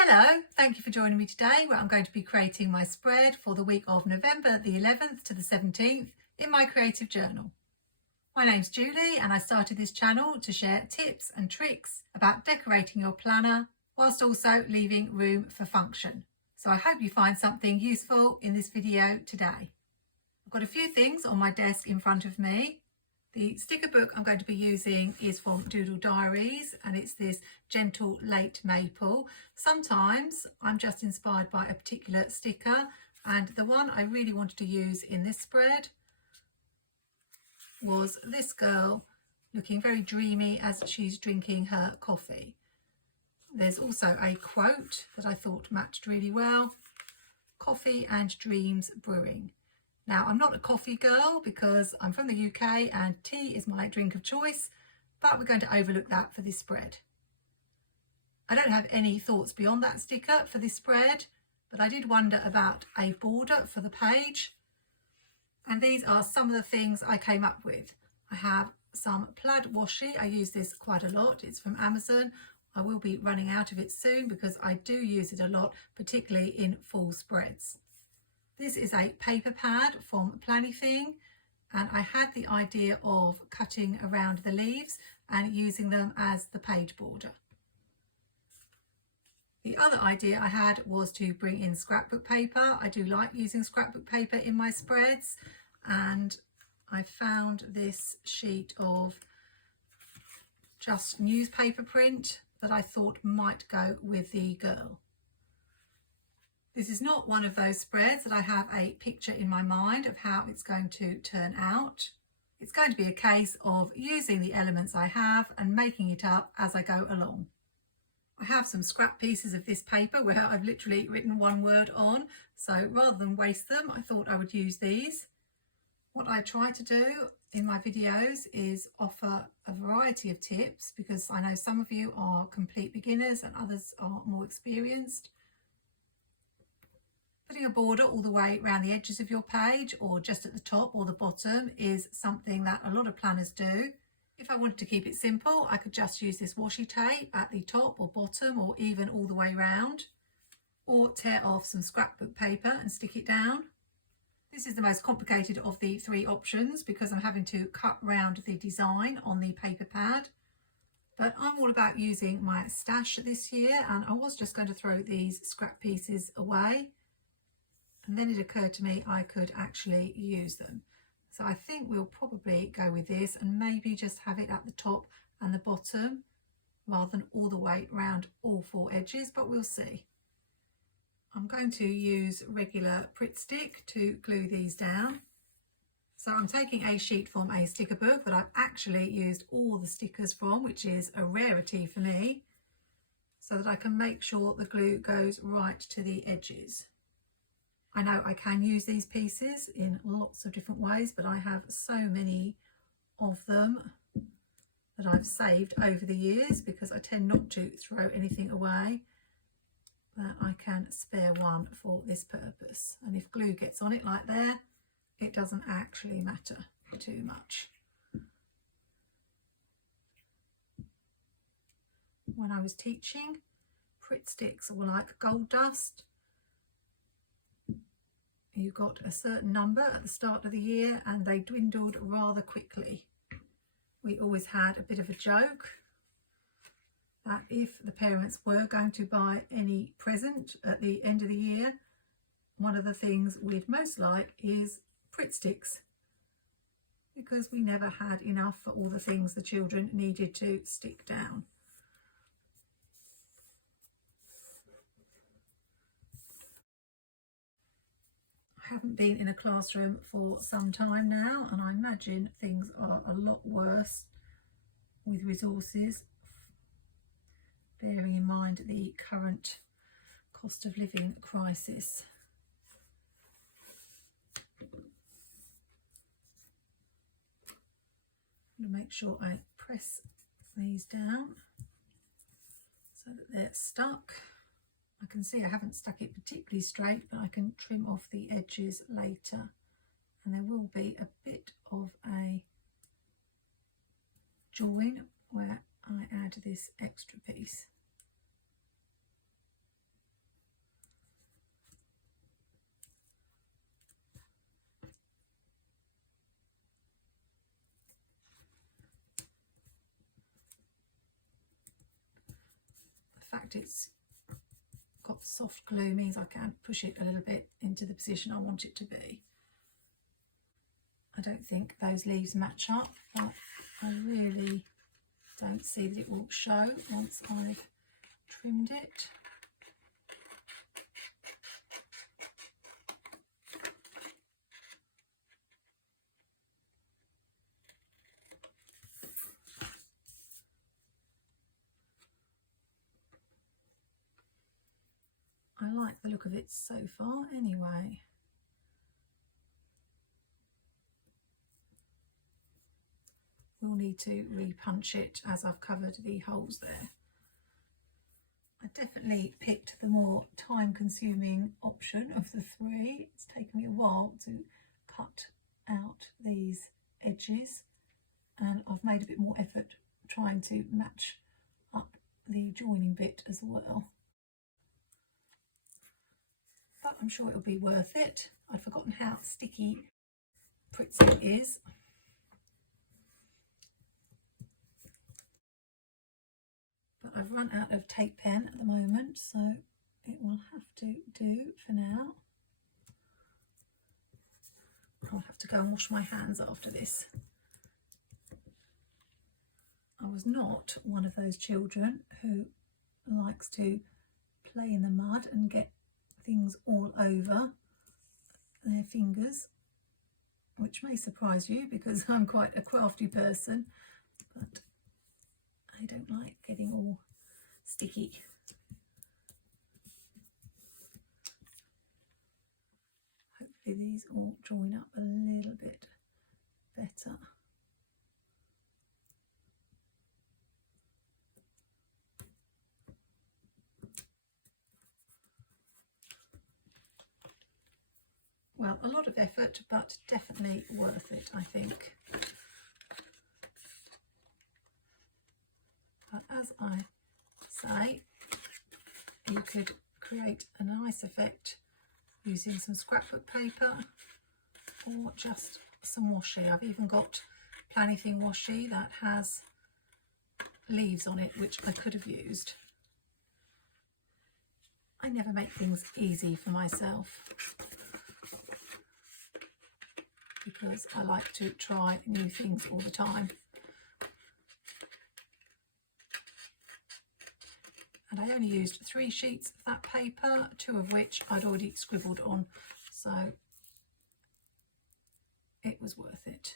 Hello, thank you for joining me today where I'm going to be creating my spread for the week of November the 11th to the 17th in my creative journal. My name's Julie and I started this channel to share tips and tricks about decorating your planner whilst also leaving room for function. So I hope you find something useful in this video today. I've got a few things on my desk in front of me. The sticker book I'm going to be using is from DoodleDiarys and it's this gentle late maple. Sometimes I'm just inspired by a particular sticker, and the one I really wanted to use in this spread was this girl looking very dreamy as she's drinking her coffee. There's also a quote that I thought matched really well: "Coffee and dreams brewing." Now, I'm not a coffee girl because I'm from the UK and tea is my drink of choice, but we're going to overlook that for this spread. I don't have any thoughts beyond that sticker for this spread, but I did wonder about a border for the page. And these are some of the things I came up with. I have some plaid washi. I use this quite a lot. It's from Amazon. I will be running out of it soon because I do use it a lot, particularly in full spreads. This is a paper pad from plannertips, and I had the idea of cutting around the leaves and using them as the page border. The other idea I had was to bring in scrapbook paper. I do like using scrapbook paper in my spreads, and I found this sheet of just newspaper print that I thought might go with the girl. This is not one of those spreads that I have a picture in my mind of how it's going to turn out. It's going to be a case of using the elements I have and making it up as I go along. I have some scrap pieces of this paper where I've literally written one word on, so rather than waste them, I thought I would use these. What I try to do in my videos is offer a variety of tips, because I know some of you are complete beginners and others are more experienced. Putting a border all the way around the edges of your page or just at the top or the bottom is something that a lot of planners do. If I wanted to keep it simple, I could just use this washi tape at the top or bottom or even all the way around, or tear off some scrapbook paper and stick it down. This is the most complicated of the three options because I'm having to cut round the design on the paper pad. But I'm all about using my stash this year, and I was just going to throw these scrap pieces away. And then it occurred to me I could actually use them. So I think we'll probably go with this and maybe just have it at the top and the bottom rather than all the way around all four edges, but we'll see. I'm going to use regular Pritt stick to glue these down. So I'm taking a sheet from a sticker book that I've actually used all the stickers from, which is a rarity for me, so that I can make sure the glue goes right to the edges. I know I can use these pieces in lots of different ways, but I have so many of them that I've saved over the years because I tend not to throw anything away, that I can spare one for this purpose. And if glue gets on it like there, it doesn't actually matter too much. When I was teaching, Pritt sticks were like gold dust. You got a certain number at the start of the year and they dwindled rather quickly. We always had a bit of a joke that if the parents were going to buy any present at the end of the year, one of the things we'd most like is Pritt sticks, because we never had enough for all the things the children needed to stick down. I haven't been in a classroom for some time now, and I imagine things are a lot worse with resources, bearing in mind the current cost of living crisis. I'm going to make sure I press these down so that they're stuck. I can see I haven't stuck it particularly straight, but I can trim off the edges later, and there will be a bit of a join where I add this extra piece. fact it's got soft glue means I can push it a little bit into the position I want it to be. I don't think those leaves match up, but I really don't see that it will show once I've trimmed it. I like the look of it so far anyway. We'll need to re-punch it as I've covered the holes there. I definitely picked the more time-consuming option of the three. It's taken me a while to cut out these edges, and I've made a bit more effort trying to match up the joining bit as well. But I'm sure it'll be worth it. I'd forgotten how sticky Pritzy it is. But I've run out of tape pen at the moment, so it will have to do for now. I'll have to go and wash my hands after this. I was not one of those children who likes to play in the mud and get things all over their fingers, which may surprise you because I'm quite a crafty person, but I don't like getting all sticky. Hopefully these all join up a little bit better. Well, a lot of effort, but definitely worth it, I think. But as I say, you could create a nice effect using some scrapbook paper or just some washi. I've even got Plannertips washi that has leaves on it, which I could have used. I never make things easy for myself because I like to try new things all the time. And I only used 3 sheets of that paper, 2 of which I'd already scribbled on, so it was worth it.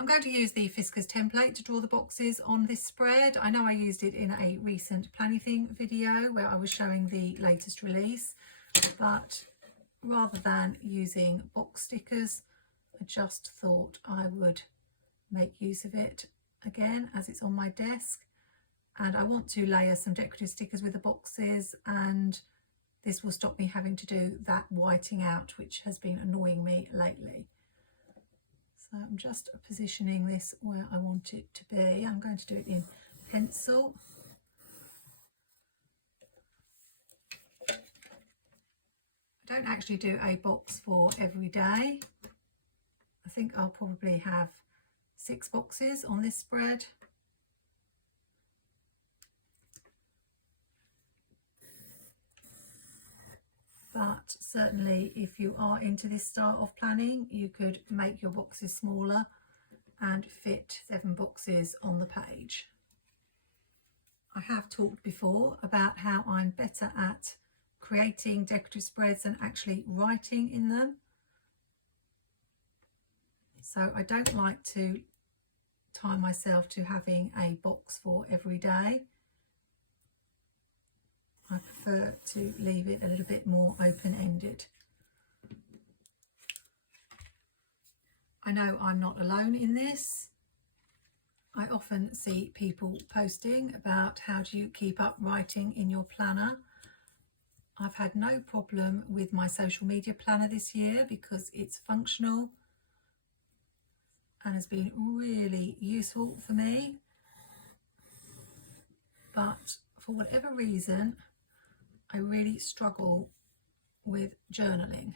I'm going to use the Fiskars template to draw the boxes on this spread. I know I used it in a recent Plannertips video where I was showing the latest release, but rather than using box stickers, I just thought I would make use of it again as it's on my desk. And I want to layer some decorative stickers with the boxes, and this will stop me having to do that whiting out, which has been annoying me lately. So I'm just positioning this where I want it to be. I'm going to do it in pencil. I don't actually do a box for every day. I think I'll probably have 6 boxes on this spread. But certainly if you are into this style of planning, you could make your boxes smaller and fit 7 boxes on the page. I have talked before about how I'm better at creating decorative spreads than actually writing in them. So I don't like to tie myself to having a box for every day. I prefer to leave it a little bit more open-ended. I know I'm not alone in this. I often see people posting about how do you keep up writing in your planner. I've had no problem with my social media planner this year because it's functional and has been really useful for me. But for whatever reason, I really struggle with journaling.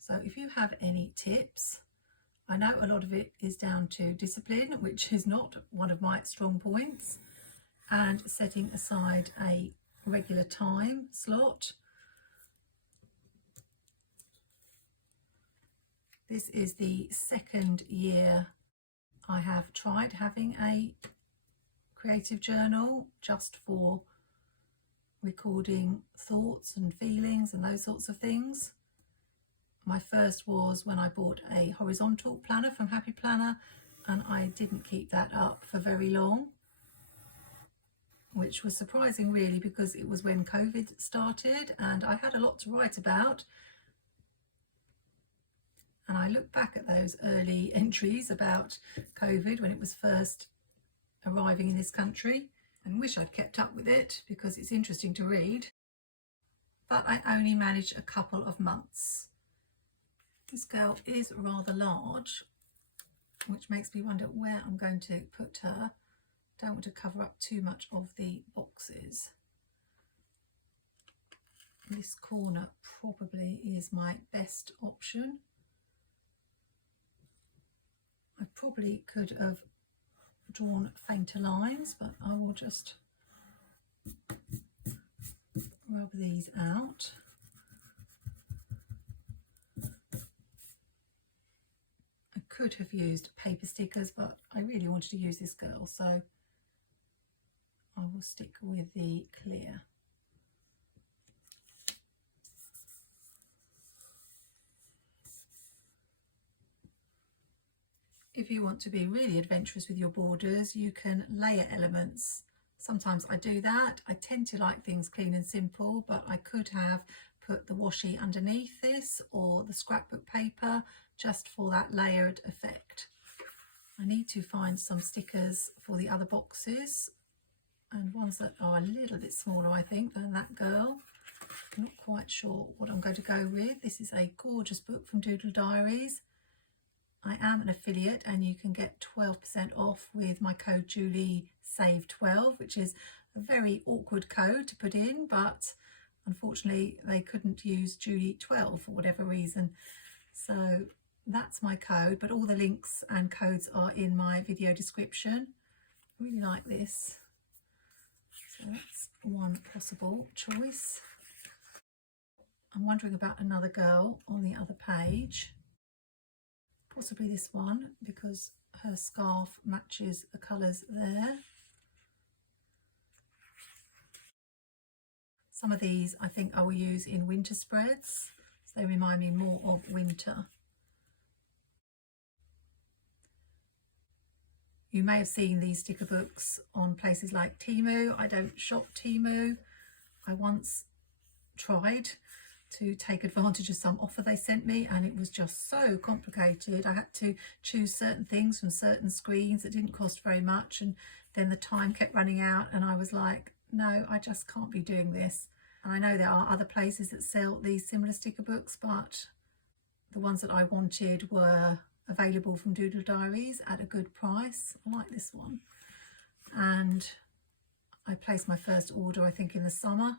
So if you have any tips I know a lot of it is down to discipline, which is not one of my strong points, and setting aside a regular time slot. This is the second year I have tried having a creative journal just for recording thoughts and feelings and those sorts of things. My first was when I bought a horizontal planner from Happy Planner, and I didn't keep that up for very long, which was surprising really, because it was when COVID started and I had a lot to write about. And I look back at those early entries about COVID when it was first arriving in this country and wish I'd kept up with it, because it's interesting to read. But I only managed a couple of months. This girl is rather large, which makes me wonder where I'm going to put her. Don't want to cover up too much of the boxes. This corner probably is my best option. I probably could have drawn fainter lines, but I will just rub these out. I could have used paper stickers, but I really wanted to use this girl, so I will stick with the clear. If you want to be really adventurous with your borders, you can layer elements. Sometimes I do that. I tend to like things clean and simple, but I could have put the washi underneath this or the scrapbook paper just for that layered effect. I need to find some stickers for the other boxes, and ones that are a little bit smaller, I think, than that girl. I'm not quite sure what I'm going to go with. This is a gorgeous book from DoodleDiarys. I am an affiliate and you can get 12% off with my code JulieSave12, which is a very awkward code to put in, but unfortunately they couldn't use Julie12 for whatever reason. So that's my code, but all the links and codes are in my video description. I really like this. So that's one possible choice. I'm wondering about another girl on the other page. Possibly this one, because her scarf matches the colours there. Some of these I think I will use in winter spreads, so they remind me more of winter. You may have seen these sticker books on places like Temu. I don't shop Temu. I once tried to take advantage of some offer they sent me, and it was just so complicated. I had to choose certain things from certain screens that didn't cost very much, and then the time kept running out and I was like, no, I just can't be doing this. And I know there are other places that sell these similar sticker books, but the ones that I wanted were available from DoodleDiarys at a good price. I like this one, and I placed my first order I think in the summer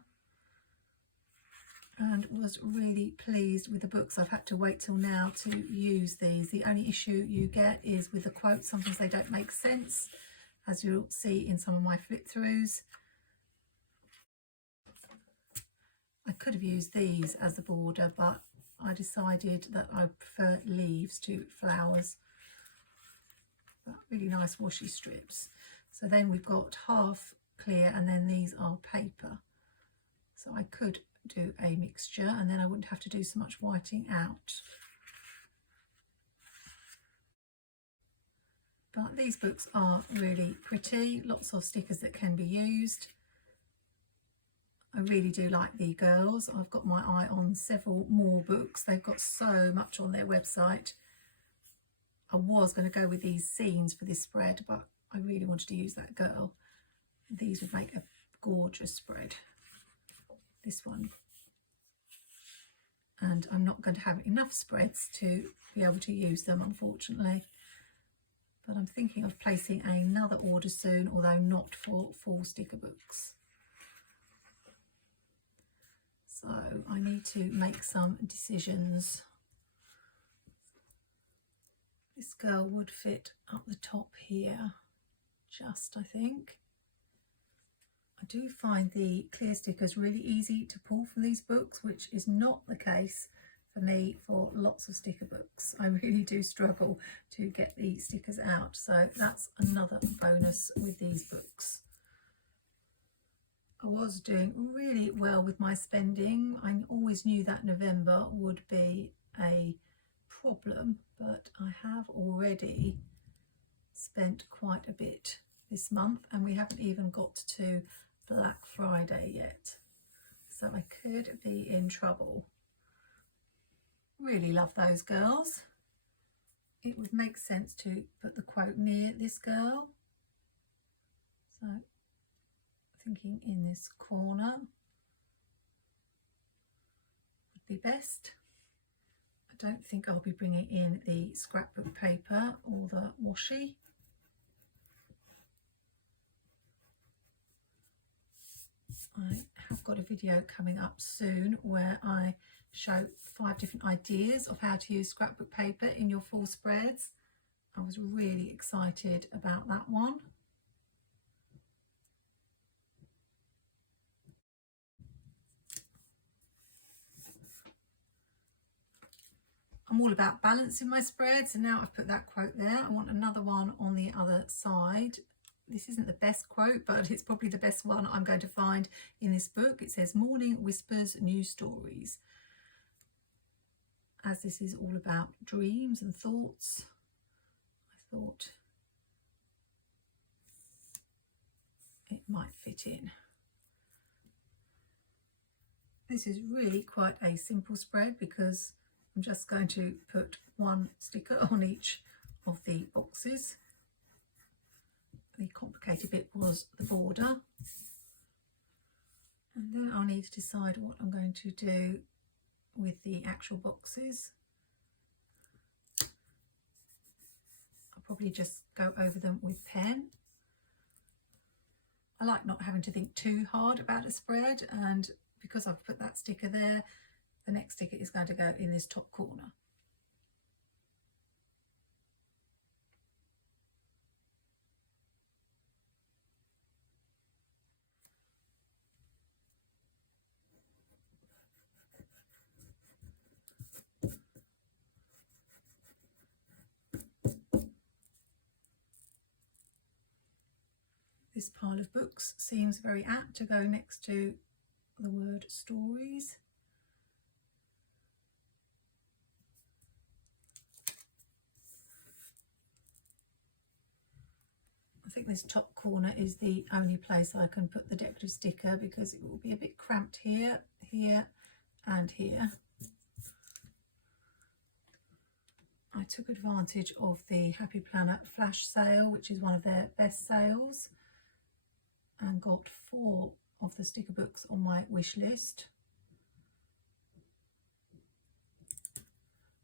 and was really pleased with the books. I've had to wait till now to use these. The only issue you get is with the quotes. Sometimes they don't make sense, as you'll see in some of my flip throughs. I could have used these as the border, but I decided that I prefer leaves to flowers. But really nice washi strips. So then we've got half clear and then these are paper. So I could do a mixture and then I wouldn't have to do so much whiting out. But these books are really pretty, lots of stickers that can be used. I really do like the girls. I've got my eye on several more books. They've got so much on their website. I was going to go with these scenes for this spread, but I really wanted to use that girl. These would make a gorgeous spread. This one. And I'm not going to have enough spreads to be able to use them, unfortunately. But I'm thinking of placing another order soon, although not for full sticker books. So I need to make some decisions. This girl would fit up the top here, just I think. I do find the clear stickers really easy to pull from these books, which is not the case for me for lots of sticker books. I really do struggle to get the stickers out, so that's another bonus with these books. I was doing really well with my spending. I always knew that November would be a problem, but I have already spent quite a bit this month, and we haven't even got to Black Friday yet, so I could be in trouble. Really love those girls. It would make sense to put the quote near this girl, so thinking in this corner would be best. I don't think I'll be bringing in the scrapbook paper or the washi. I have got a video coming up soon where I show 5 different ideas of how to use scrapbook paper in your full spreads. I was really excited about that one. I'm all about balancing my spreads, and now I've put that quote there. I want another one on the other side. This isn't the best quote, but it's probably the best one I'm going to find in this book. It says, "Morning whispers new stories." As this is all about dreams and thoughts, I thought it might fit in. This is really quite a simple spread because I'm just going to put one sticker on each of the boxes. The complicated bit was the border, and then I'll need to decide what I'm going to do with the actual boxes. I'll probably just go over them with pen. I like not having to think too hard about a spread, and because I've put that sticker there, the next sticker is going to go in this top corner. This pile of books seems very apt to go next to the word stories. I think this top corner is the only place I can put the decorative sticker because it will be a bit cramped here, here and here. I took advantage of the Happy Planner flash sale, which is one of their best sales, and got 4 of the sticker books on my wish list.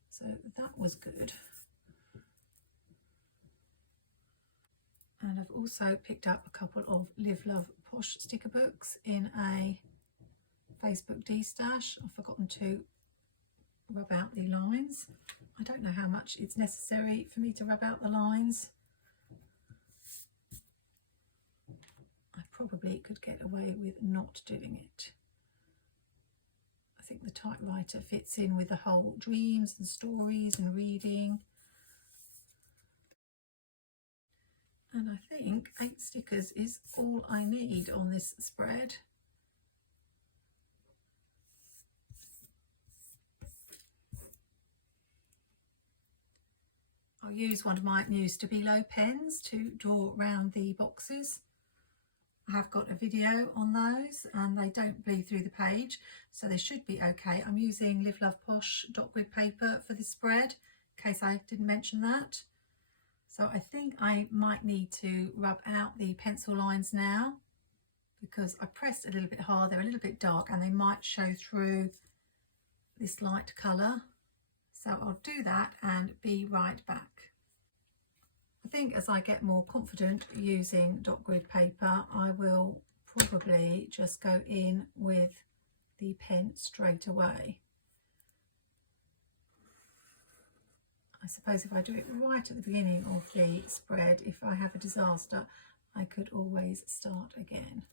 So that was good. And I've also picked up a couple of Live Love Posh sticker books in a Facebook D-stash. I've forgotten to rub out the lines. I don't know how much it's necessary for me to rub out the lines. I probably could get away with not doing it. I think the typewriter fits in with the whole dreams and stories and reading. And I think 8 stickers is all I need on this spread. I'll use one of my new Stabilo pens to draw around the boxes. I have got a video on those and they don't bleed through the page, so they should be okay. I'm using Live Love Posh dot grid paper for this spread, in case I didn't mention that. So I think I might need to rub out the pencil lines now because I pressed a little bit hard. They're a little bit dark and they might show through this light colour. So I'll do that and be right back. I think as I get more confident using dot grid paper, I will probably just go in with the pen straight away. I suppose if I do it right at the beginning of the spread, if I have a disaster, I could always start again.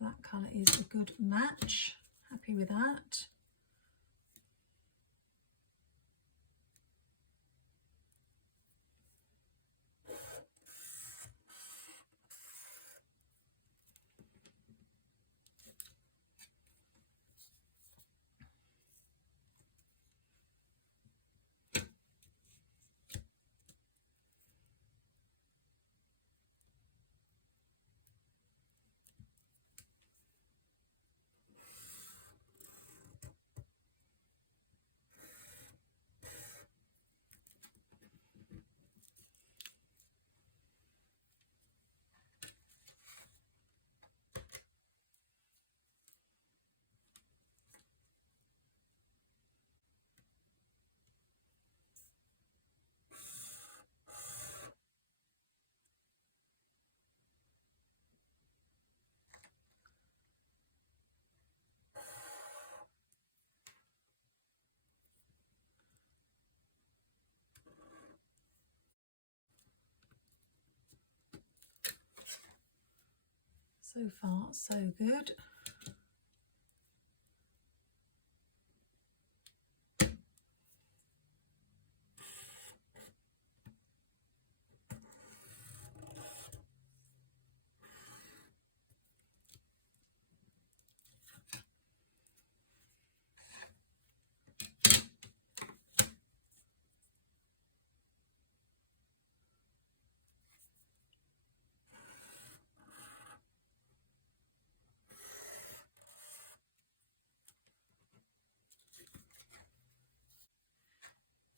That colour is a good match. Happy with that. So far, so good.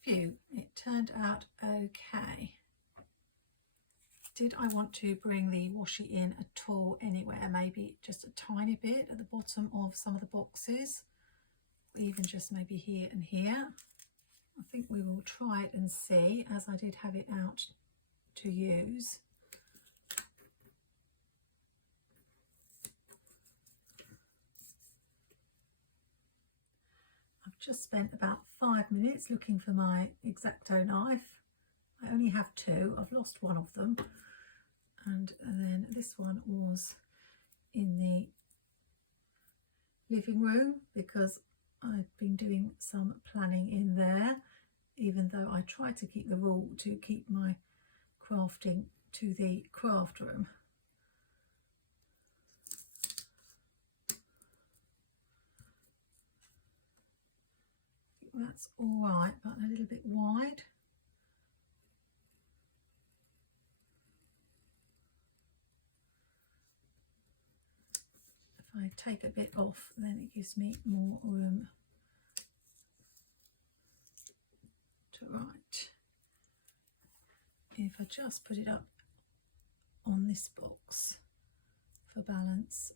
Phew, it turned out okay. Did I want to bring the washi in at all anywhere? Maybe just a tiny bit at the bottom of some of the boxes, or even just maybe here and here. I think we will try it and see, as I did have it out to use. I've just spent about 5 minutes looking for my X-Acto knife. I only have two. I've lost one of them. And then this one was in the living room because I've been doing some planning in there, even though I try to keep the rule to keep my crafting to the craft room. I think that's all right, but a little bit wide. If I take a bit off, then it gives me more room to write. If I just put it up on this box for balance,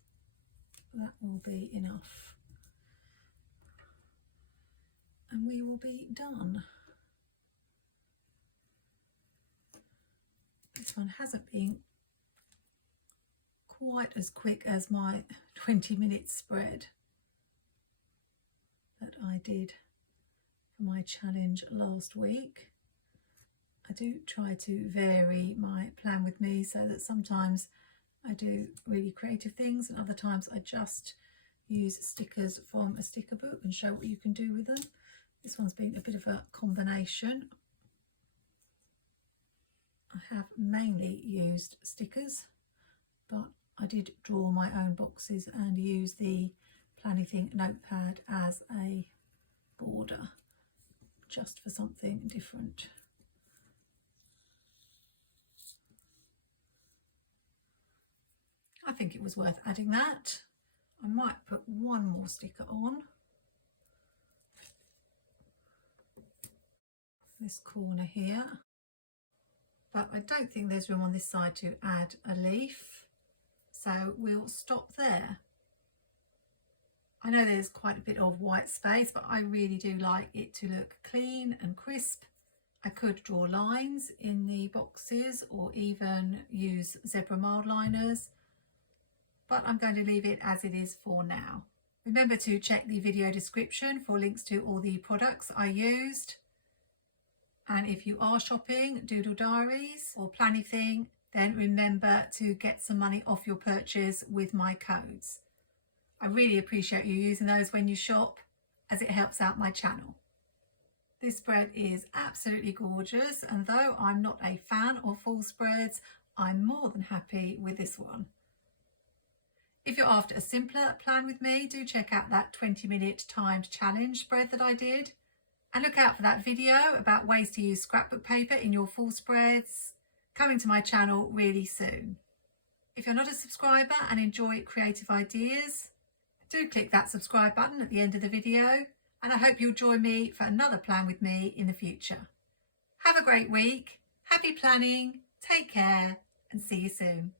that will be enough. And we will be done. This one hasn't been quite as quick as my 20-minute spread that I did for my challenge last week. I do try to vary my plan with me so that sometimes I do really creative things and other times I just use stickers from a sticker book and show what you can do with them. This one's been a bit of a combination. I have mainly used stickers, but I did draw my own boxes and use the Planning notepad as a border, just for something different. I think it was worth adding that. I might put one more sticker on this corner here, but I don't think there's room on this side to add a leaf, so we'll stop there. I know there's quite a bit of white space, but I really do like it to look clean and crisp. I could draw lines in the boxes or even use zebra mild liners, but I'm going to leave it as it is for now. Remember to check the video description for links to all the products I used. And if you are shopping DoodleDiarys or Plannything, then remember to get some money off your purchase with my codes. I really appreciate you using those when you shop, as it helps out my channel. This spread is absolutely gorgeous, and though I'm not a fan of full spreads, I'm more than happy with this one. If you're after a simpler plan with me, do check out that 20-minute timed challenge spread that I did. And look out for that video about ways to use scrapbook paper in your full spreads, coming to my channel really soon. If you're not a subscriber and enjoy creative ideas, do click that subscribe button at the end of the video, and I hope you'll join me for another plan with me in the future. Have a great week, happy planning, take care, and see you soon.